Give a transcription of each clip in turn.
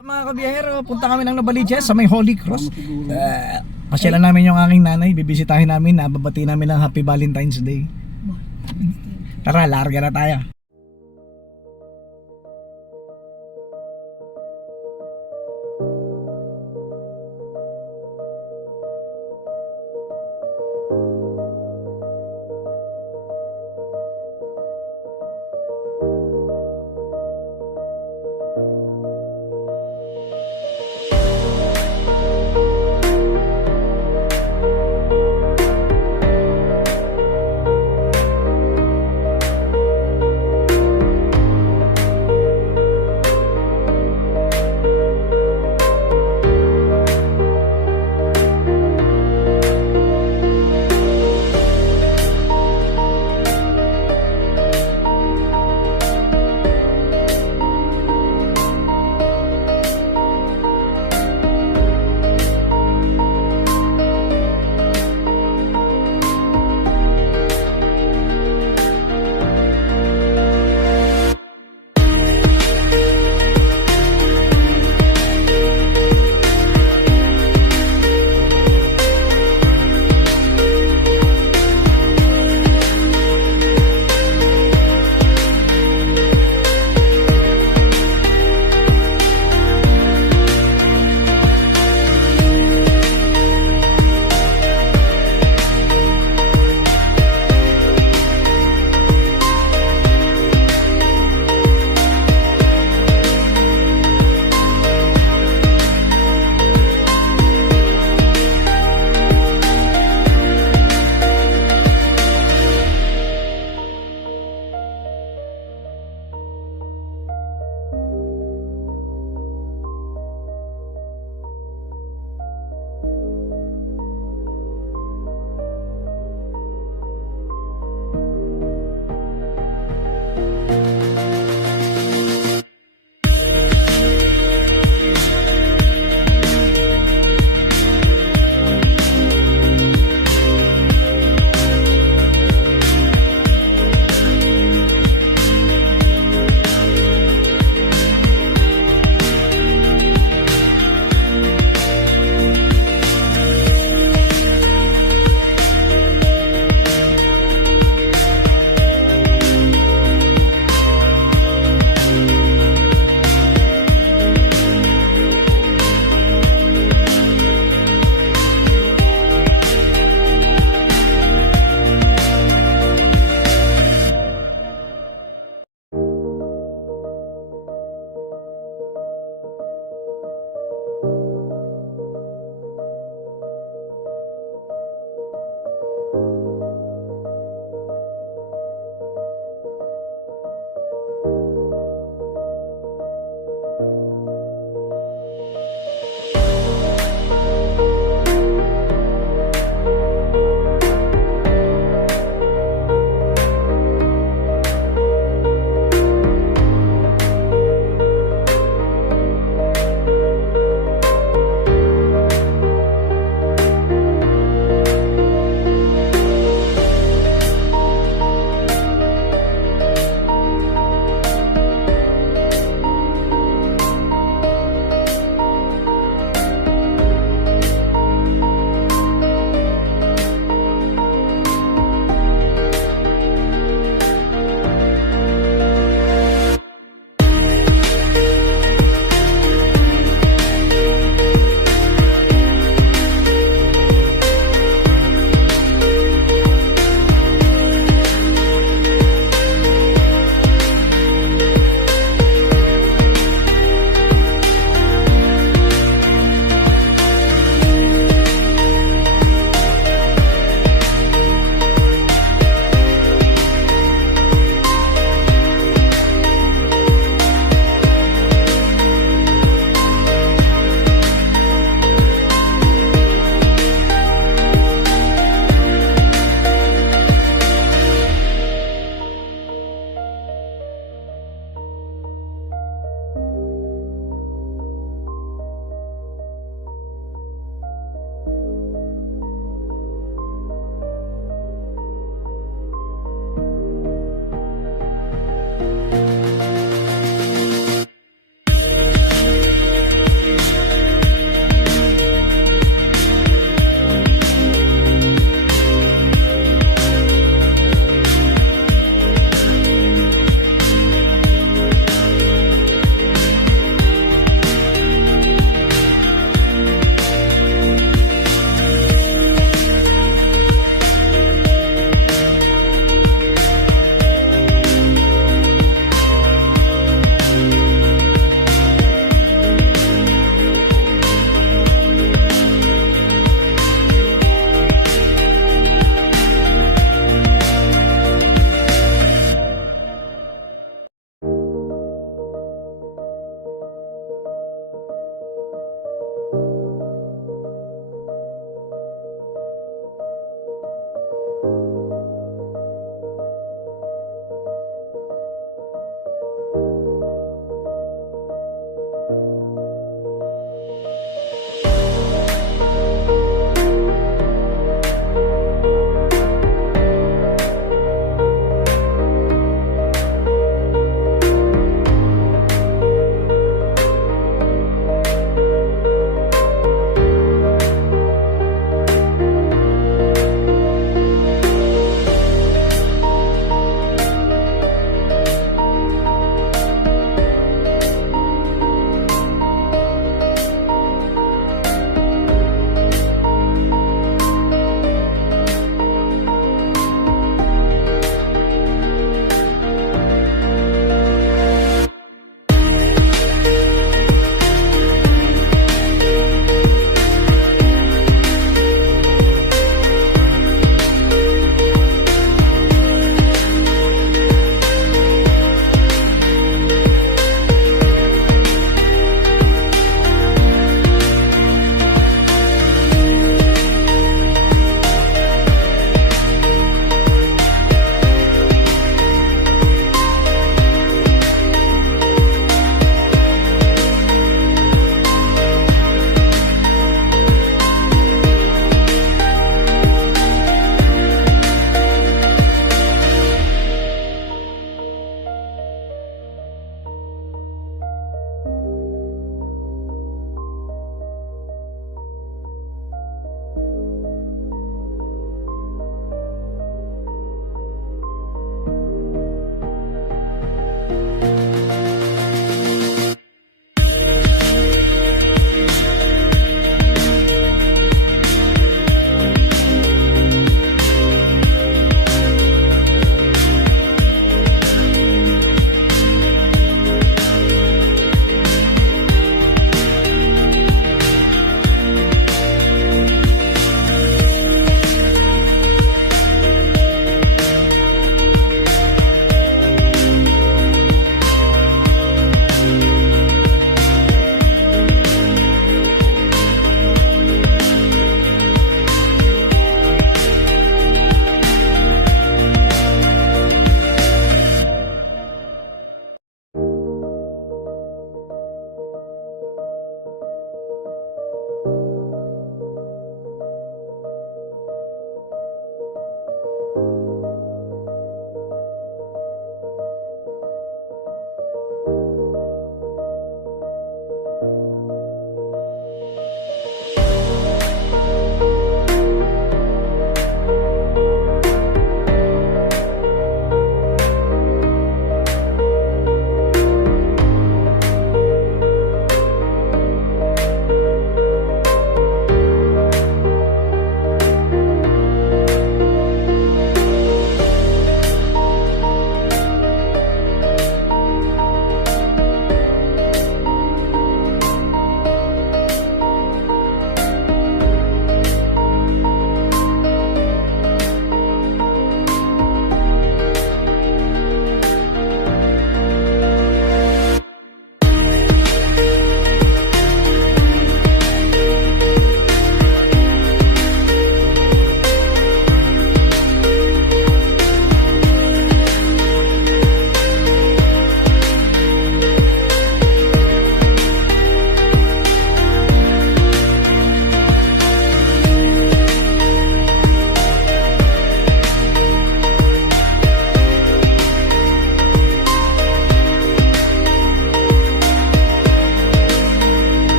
Mga kabiyahero, punta kami ng Novaliches sa may Holy Cross. Pasyalan namin yung aking nanay, bibisitahin namin, nababati namin ng Happy Valentine's Day. Tara, larga na tayo.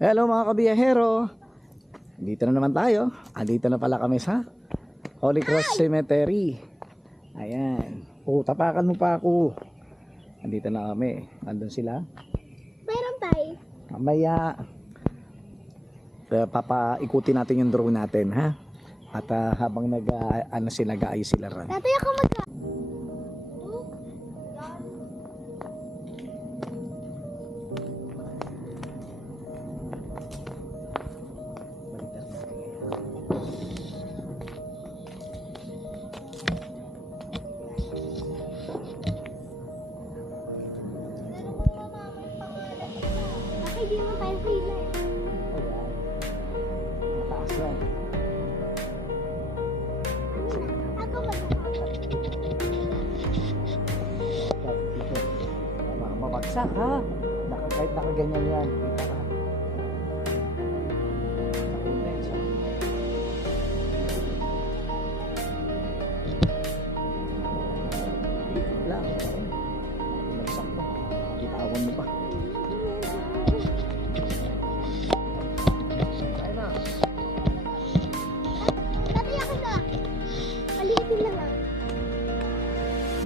Hello mga kabiyahero. Dito na naman tayo. Dito na pala kami sa Holy Cross Cemetery. Ayan. Tapakan mo pa ako. Andito na kami. Andun sila. Mayroon tayo. Mamaya papaikutin natin yung drone natin, ha? At habang nag-aayos sila ron. Tatay ako mag... Tatay, di mo tayo sila eh. Mataas yan. Ako mag... Dito. Mabagsak, ha? Kahit nakaganyan yan. Kita ka. Nakundex, ha? Ikot lang. Bumagsak mo. Kitawan mo pa. Ayun na. Tatay, ako na. Palitin na lang.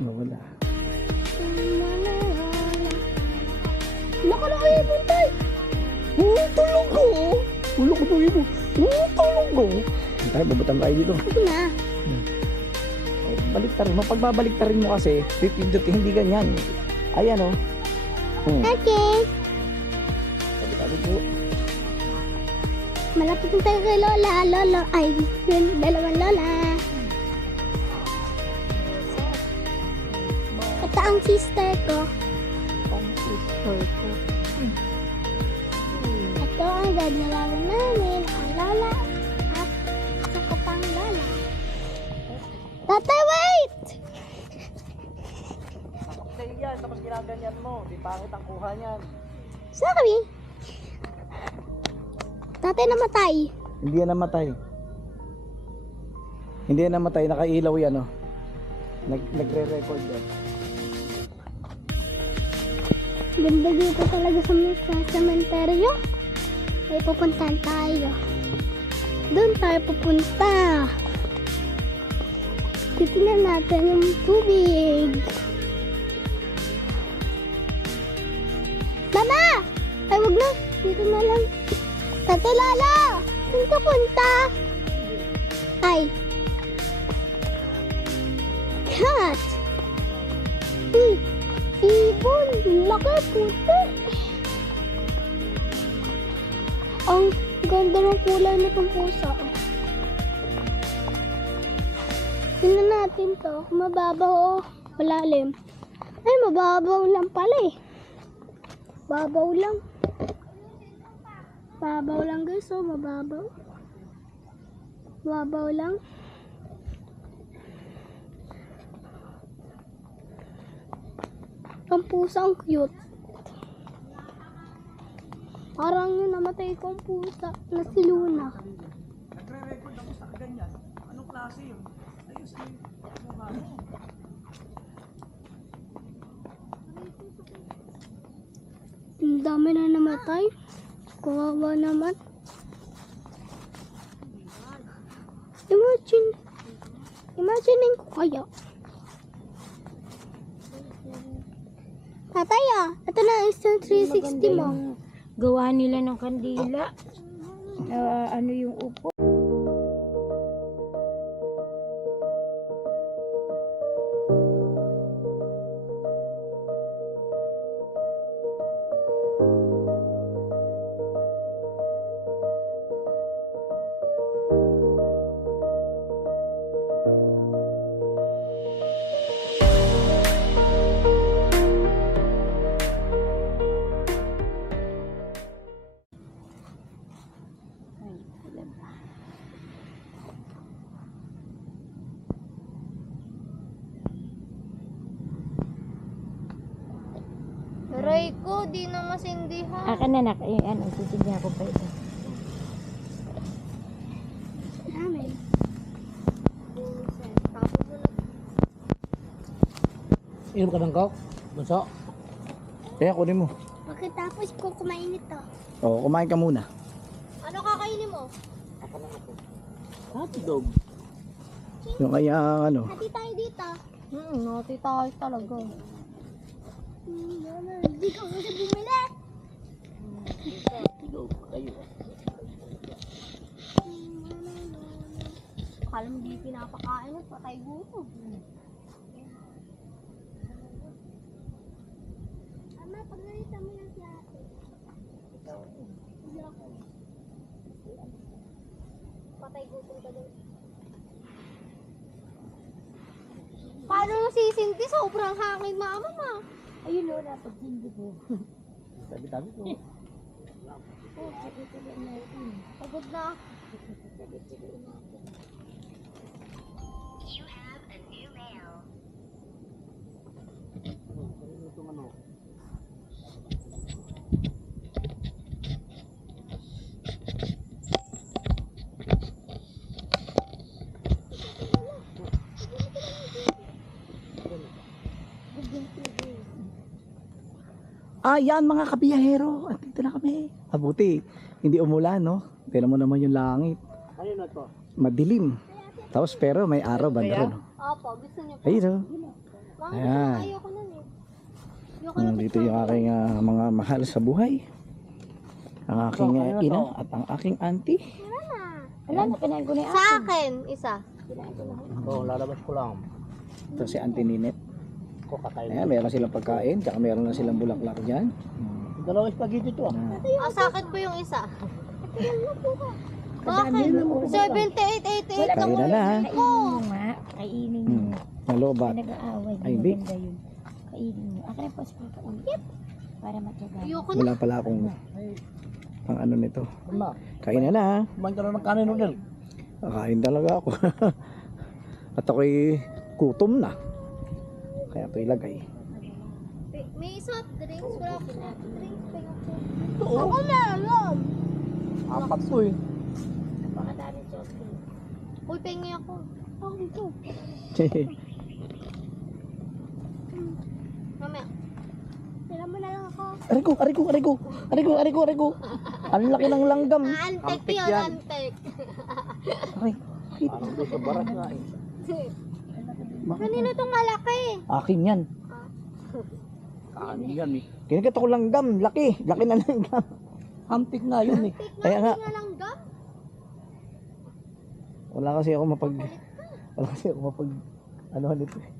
Nawala. Laka na kayo po tayo. Tulog ko! Tulog ko mo. Tulog ko! Tayo, babutang tayo dito. Ako na. Baliktarin mo. Pag babaliktarin mo kasi, hindi ganyan. Ayan, oh. Okay. Sabi po. Malapit na tayo kay Lola. Lola. Ay, yun, dalawang Lola. Ito ang sister ko. Ito ang dadalawan namin. Ang Lola. At saka pang Lola. Tatay, wait! Nakaptay yan, tapos ginaganyan mo. Di pangit ang kuha niyan. Saan kami? Tatay namatay. Hindi yan namatay. Hindi yan namatay. Nakailaw yan, oh. Nagre-record yan. Ganda dito talaga sa sementeryo. Ay, pupuntahan tayo. Doon tayo pupunta. Titignan natin yung tubig. Mama! Ay, wag na. Dito na lang. Tatay Lala! Saan ka punta? Ay. Cat! Uy! Ibon! Laki puti! Ang ganda ng kulay nitong pusa. Tingnan natin to. Mababaw o malalim. Ay, mababaw lang pala eh. Babaw lang. Babaw lang guys, oh, mababaw. Babaw lang. Ang pusa ang cute. Parang yung namatay kong pusa na si Luna. Nagre-record ako sa ganyan. Anong klase yun? Ayos na yung mukha mo. Ang dami na namatay. Kawawa naman. Imagine ko kaya. Tatay ito na instant 360 mo. Gawa nila ng kandila. Ano yung upo? Aray ko, di na masindihan. Akin na nak. Ano, sisigyan ko pa ito. Namin. Inom ka ng coke? Bunso? Kaya kunin mo. Pagkatapos ko kumain ito. O, kumain ka muna. Ano kakainin mo? Hotdog. Yung kaya ano. Hati tayo dito. Nati tayo talaga. Hindi ka kasi bumili. Hotdog. Kayo. Akala mo di pinapakain at patay gutom. Ama, pag nalita mo yung plate. Patay gutom ka doon. Paano nung sisinti? Sobrang hangin, mama ma. Ayun o, dapat hindi po. Tabi-tabi ko. Pagod na. Itong ano. Yan mga kabiyahero. Andito na kami. Mabuti. Hindi umulan, no? Tignan mo naman yung langit. Ano na to? Madilim. Tapos pero may araw banda ron. Opo, gusto niyo po. Ayun, oh. Mama, Ayan. ayoko nun eh. Ayoko nun. Dito yung aking mga mahal sa buhay. Ang aking ina at ang aking auntie. Wala na, pinahin ko na yung Sa akin, isa. Oo, lalabas ko lang. Ito si Auntie Ninette. Ko kakain. Ayan, meron silang pagkain. Tsaka meron na silang bulaklak dyan. Dalawang spaghetti to. Sa akin po yung isa. Bakit? 7888 Kain na na, ha? ko. nga, kainin mo. Nalobat. Nag-aaway. Ay, hindi. Maganda yun. Kainin mo. Akin ang passport ko ulit. Para matyaga. Ayoko na. Wala pala akong pang ano nito. Ma, Kain na na, ha? kumain ka na ng kanin noodle. Kain talaga ako. At ako'y gutom na. Kaya ito ilagay. May soft drinks. Wala akong soft drinks. Ako meron. Apat to eh. Napakadami chocolate. Uy, pengi ako. Ako dito. Mamaya. Tira mo na lang ako. Ariko. Ang laki ng langgam. Antek Ampik yun, yan. antek. Aray. Parang doon sa baras nga eh. Kanino tong malaki? Akin yan. Kanin yan eh. Kinagat ako langgam. Laki na langgam. Hampik nga yun eh. Kaya nga. Nga lang gam. Wala kasi ako mapag ano nito eh.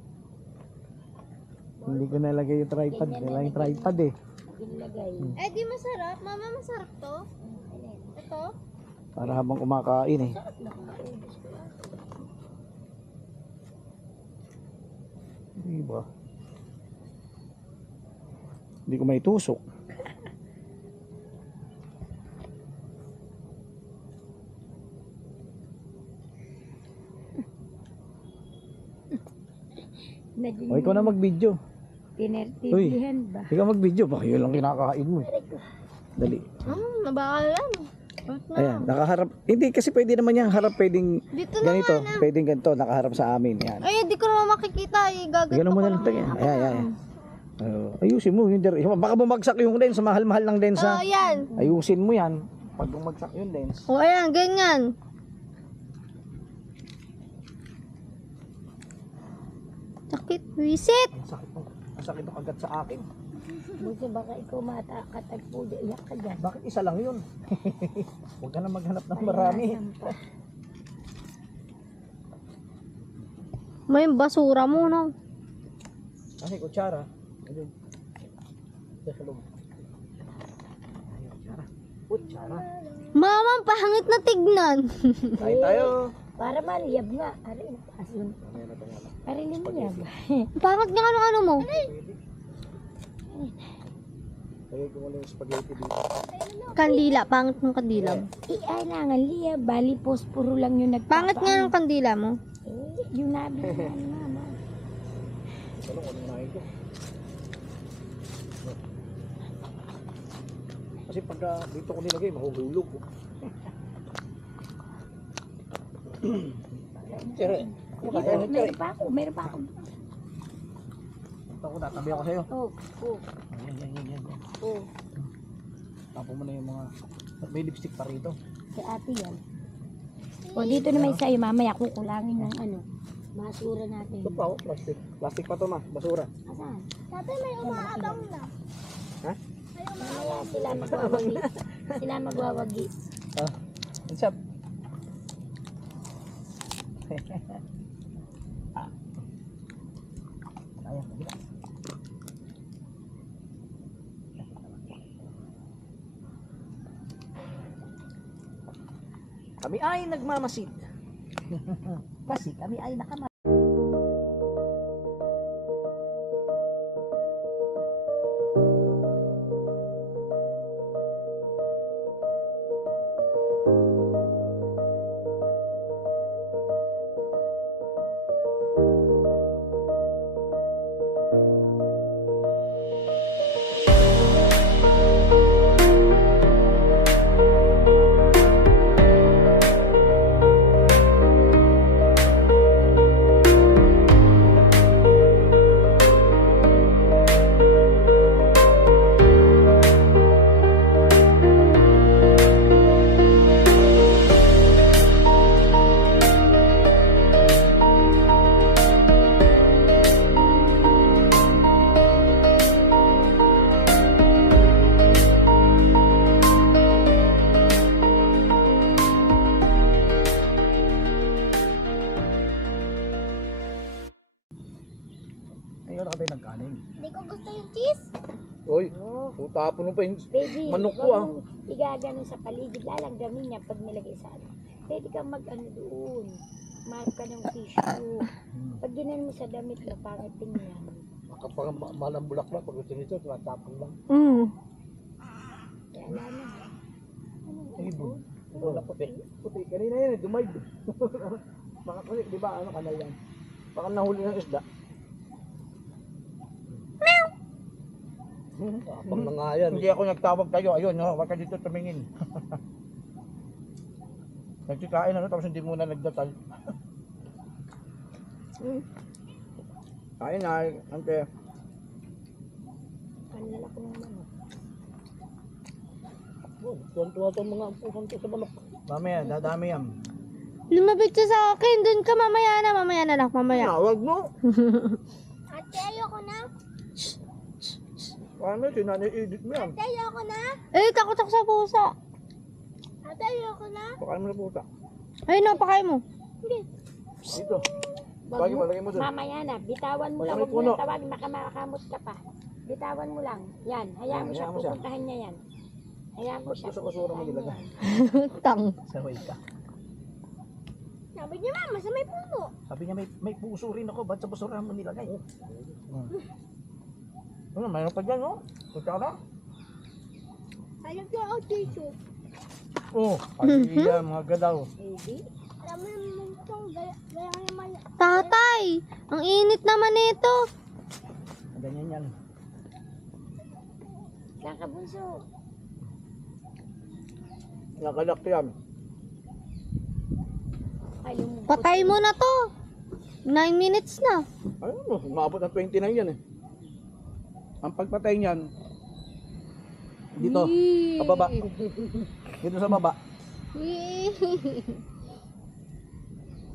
Hindi ko nalagay yung tripod. Wala yung tripod eh. Ilagay. Eh, di masarap. Mama, masarap to. Ito. Para habang kumakain eh. Diba? Hindi ko maitusok. O ikaw na mag-video. Tinertibihan ba? Ikaw mag-video. Baka yun lang kinakain mo eh. Dali. Nabakalan. Ayan, nakaharap. Hindi kasi pwede naman yung harap pwedeng Dito na ganito. nga na. Pwedeng ganito, nakaharap sa amin. Yan. Ay, di ko naman makikita. Gaganto Ganun mo na lang tayo. Ayan. Ayusin mo. Yung baka bumagsak yung lens. Mahal-mahal ng lens Oh, ha. yan. Ayusin mo yan. Pag bumagsak yung lens. O, ayan. Ganyan. Sakit. Visit. Ang sakit ng agad sa akin. Buti baka ikaw matakatagpo. Iyak ka dyan. Bakit isa lang yun? Huwag ka na maghanap ng marami. May basura mo, no? Kasi kutsara. Ayun. Sa loob. Kutsara. Mama, ang pangit na tignan. Kain tayo. Para maliyab nga. Aray, asun. Aray, lumiyab. Pangit nga ano mo. Kaya ko muna yung spaghetti dito. Kandila. Pangit ng kandila mo. Iailangan liyab. Bali, posporo lang yung Pangit nga ng kandila mo. Yung nabi na mama. Talong, anong nahin ko? Kasi pagka dito ko nilagay, mahuhulog ko. Tere. Meron pa ako. Ito ko, tatabi ako sa'yo. Oh. Yan. Oh. Tapon mo na yung mga... May lipstick pa rito. Kay ate yan. O dito naman sa'yo, mamaya kukulangin ng ano, basura natin. Ito pa, oh, plastic. Plastic pa to ma, basura. Asan? Dati may umaabang na. Ha? Mamaya sila magwawagi. Sila magwawagi. Ah, what's up? Ah. Ayan, kabila. Kami ay nagmamasid. Kasi kami ay nakama. Ayun, nakatay ng kanin. Hindi ko gusto yung cheese. Oy, tapon mo pa yung Baby, manok ko wag ah. mong igaganon sa paligid. Lalanggamin niya pag nilagay sa ano. Pwede kang mag-ano doon. Mark ka ng tissue. Pag ginan mo sa damit mo, pangit tingnan. Kapag malang bulaklak, pag gusto nito, tinatapon lang. Kaya wala na. Ibon. Wala puti. Puti. Kanina yan, dumayd. Baka kasi, di ba, ano kanal yan? Baka nahuli ng isda. Tapang na nga yan. Hindi ako nagtawag tayo. Ayun, no? Huwag ka dito tumingin. Nagkikain ano, tapos hindi muna nagdatal. Kain na, ante. Kanila ko ng manok. Oh, tuwan-tuwa itong mga pusan to sa manok. Mamaya, dadami yan. Lumapit ka sa akin. Doon ka mamaya na. Mamaya na lang. Mamaya. Wag mo. Ate, ayoko na. Paano, sinani-edit mo yan. Ate, ayoko na. Eh, takot ako sa pusa. Ate, ayoko na. Pakain mo na puta. Ay, napakay mo. Dito. Lagi mo, lagay mo doon. Mamaya na, bitawan mo lang. May Huwag mo puno. nang tawagin, makakamot ka pa. Bitawan mo lang. Yan, hayaan mo siya, Hayaan mo siya. pupuntahan niya yan. Hayaan mo siya. Gusto ko sura mo nilagay. Tang. Saway ka. Sabi niya, mama, sa may puno. Sabi niya, may puso rin ako. Ba't sa basurahan mo nilagay? Ano, mayroon pa dyan, no? Kutsara? Ayaw ko ako tissue. Oo. Kasi yan, mga gadaw. Baby. Alam mo naman itong gaya naman. Tatay, ang init naman nito. Ganyan yan. Kakabunso. Nakalak yan. Patay mo na to. 9 minutes na. Ayun, no, umabot ng 29 yan eh. Ang pagpatay niyan, dito, pababa. Dito sa baba.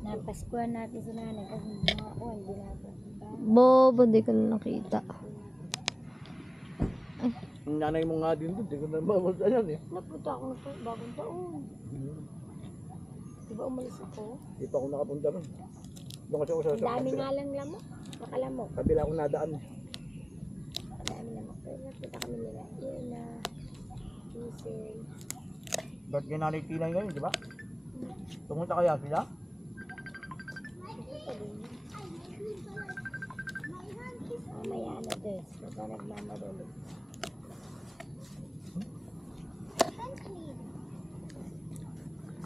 Napaskuhan natin si nanay kasi mga hindi natin. Bobo, di ko na nakita. Ang nanay mo nga din doon, di ko na mabasa yan eh. Napunta ako na bagong taon. Diba umalis ako? Dito ako nakapunta ron. Doon kasi ako sa Ang dami nga lang lamok. Nakalamok. kabila ako nadaan eh. Ang dami lamok. Pero nakita kami nila. Yun na. Kising. Ba't kay nanay Tinay ngayon, di ba? Tumunta kaya sila? Mamaya na des. Baka nagmamadali.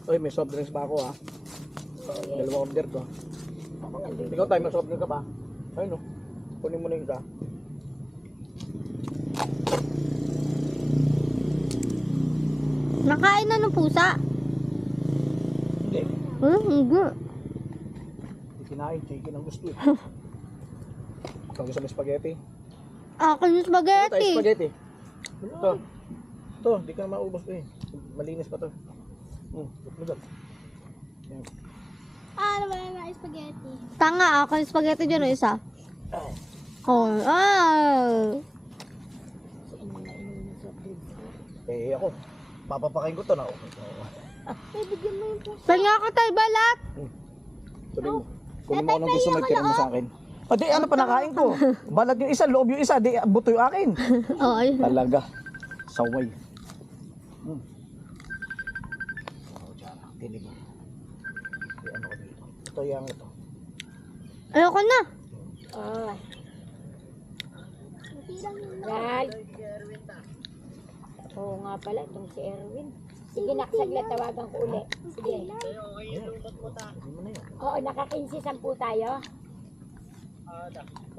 Uy, may soft drinks pa ako ha. Dalawa order ko. Ako nandun. Ikaw tayo, may soft drink ka pa? Ayun no. Kunin mo na yung isa. Nakain na ng pusa? Hindi. Hindi. Hindi kinain, chicken ang gusto eh. Ikaw gusto mo spaghetti? Akin yung Ito tayo spaghetti. spaghetti. Ito. to, di ka maubos to eh. Malinis pa to. Lugar. Ano ba na spaghetti? Tanga ako yung spaghetti dyan o isa. Oh, Eh ako, papapakain ko to na. Bibigyan mo yung puso. Pahinga ako tayo balat. Tuloy mo. Kung mo anong gusto may tira mo sa akin. O di ano pa nakain ko? Balat yung isa, loob yung isa, di buto yung akin. Oo, ayun. Talaga. Saway. Oh, dyan. Tinig mo. Di ano ko dito. Ito yung ito. Ayoko na. Oh. Ral. Oo nga pala, itong si Erwin. Sige, nakasaglit, tawagan ko uli. Sige. Oo, naka-15-10 tayo.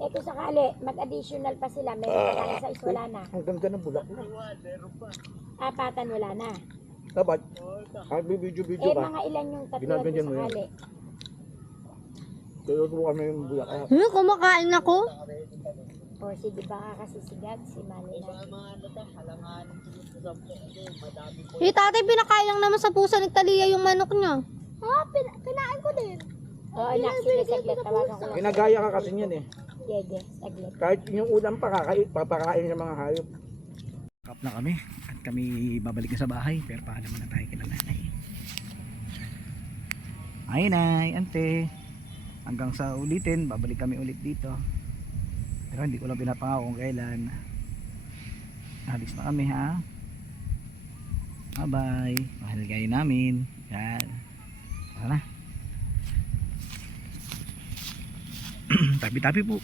Eh kung sakali, mag-additional pa sila, meron pa tayo sa wala na. Hanggang ganun bulak na. Apatan wala na. Dapat, kahit may video-video Eh ka, mga ilan yung tatlo Ginaganyan kung mo yun. sakali. kaya ko kami yung bulak. Kumakain ako. O sige, baka kasi sigat si Manny na. Eh, tatay, pinakain lang naman sa pusa ni Talia yung manok niya. Kinain ko din. Oo, sige, saglit, tawagan ko lang. Ginagaya ka kasi yan eh. Sige, saglit. Kahit yung ulam pa, papakain ng mga hayop. Kap na kami at kami babalik na sa bahay pero paalam muna tayo kina nanay. Ay nay, ante. Hanggang sa ulitin, babalik kami ulit dito. Pero hindi ko lang pinapangako kung kailan. Alis na kami ha. Bye bye. Mahal kayo namin. Yan. Tara na. Tabi-tabi po.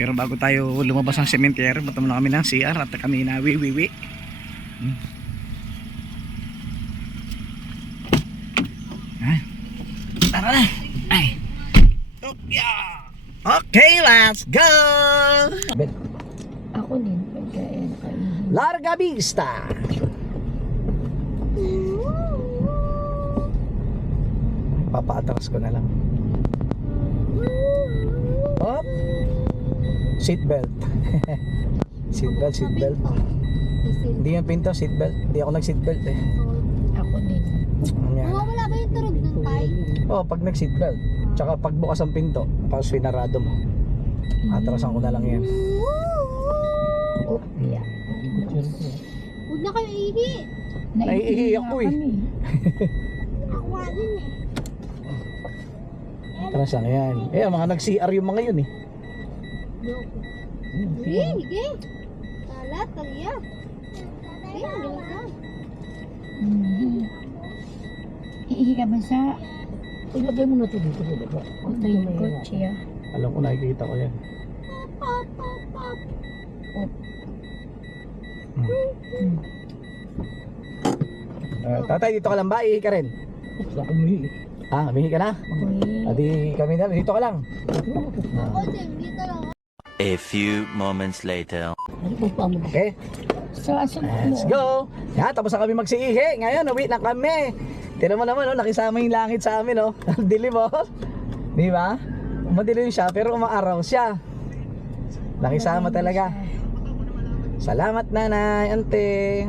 Pero bago tayo lumabas ng sementeryo, bato muna kami ng CR at kami nawiwiwi. Tara na. Ay. Okay, let's go! Ako din, pagkain kayo. Larga vista! Papaatras ko na lang. Hop! Seatbelt. Seatbelt. Hindi yan pinto, seatbelt. Hindi ako nag-seatbelt eh. Ako din. Yan. Wala ba yung turog ng tay? Oh, pag nag-seatbelt. Tsaka pag bukas ang pinto, tapos pinarado mo. Atrasan ko na lang yan. Huwag na kayo ihi. Naiihi ako eh. Ako nga din eh. Atrasan yan. Eh, mga nag-CR yung mga yun eh. Hige. Talat, taliya. Ayun, galit na. Iihi ka ba sa Ilagay mo na ito dito. Diba? kotse ah? Alam ko, nakikita ko yan. Pop, pop, pop. Tatay, dito ka lang ba? Ihi ka rin? Sa kami. Ah, umihi ka na? Adi kami na, dito ka lang. Ako din, dito lang. A few moments later. Ano po pa mo? Okay, So, asan let's go. Yan, tapos na kami magsiihi. Ngayon, uwi na kami. Tignan mo naman, oh, nakisama yung langit sa amin, oh. Dilim, oh. Di ba? Madilim siya, pero umaaraw siya. Nakisama talaga. Salamat, nanay, ante.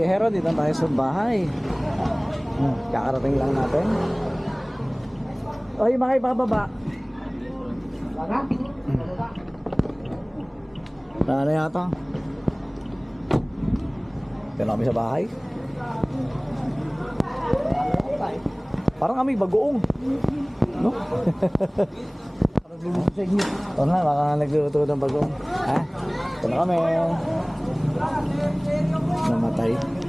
biyahero, dito na tayo sa bahay. Kakarating lang natin. Oy, mga ibababa. Ano yata? Ito na kami sa bahay. Parang kami bagoong. No? Ito na, baka nagluluto ng bagoong. Ha? Ito na kami. Namatay.